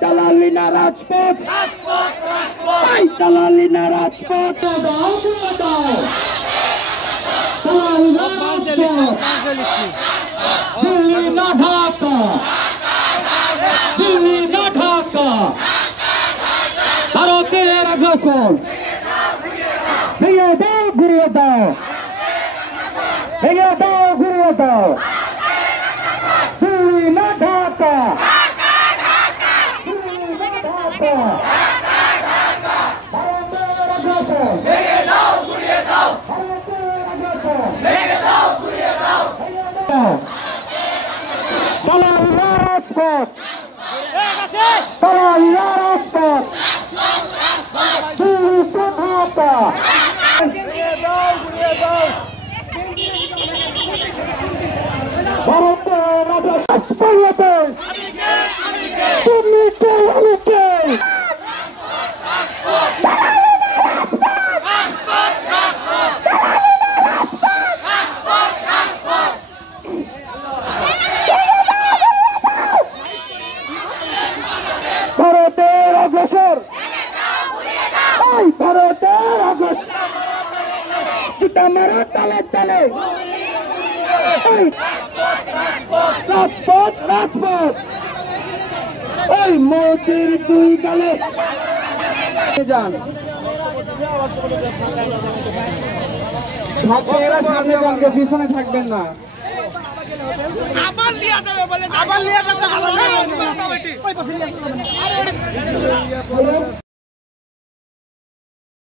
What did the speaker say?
দালালি না রাজপথ, দালালি না রাজপথ। দিল্লি না ঢাকা, দিল্লি না ঢাকা, ভারতের আগ্রাসন ভেঙে দাও, ঘুরিয়ে দাও, ভেঙে দাও, ঘুরিয়ে দাও। দিল্লি না ঢাকা, দিল্লি না ঢাকা, ভারতের আগ্রাসন ভেঙে দাও, ঘুরিয়ে দাও, ভারতের আগ্রাসন ভেঙে দাও, ঘুরিয়ে দাও, ভেঙে দাও। দালালি না রাজপথ, দালালি না রাজপথ, দিল্লি না ঢাকা। ভারতের আগ্রাসন তুমি কে, আমি কে? ভারতের অগ্রসর, ভারতের অগ্রসর, জুতা মারা তালে তালে। রাজপথ, রাজপথ, ওই মোদির দুই গালে যান। আপনারা সামনে যান, পিছনে থাকবেন না। আবার লিয়া যাবে বলে, আবার লিয়া যাবে।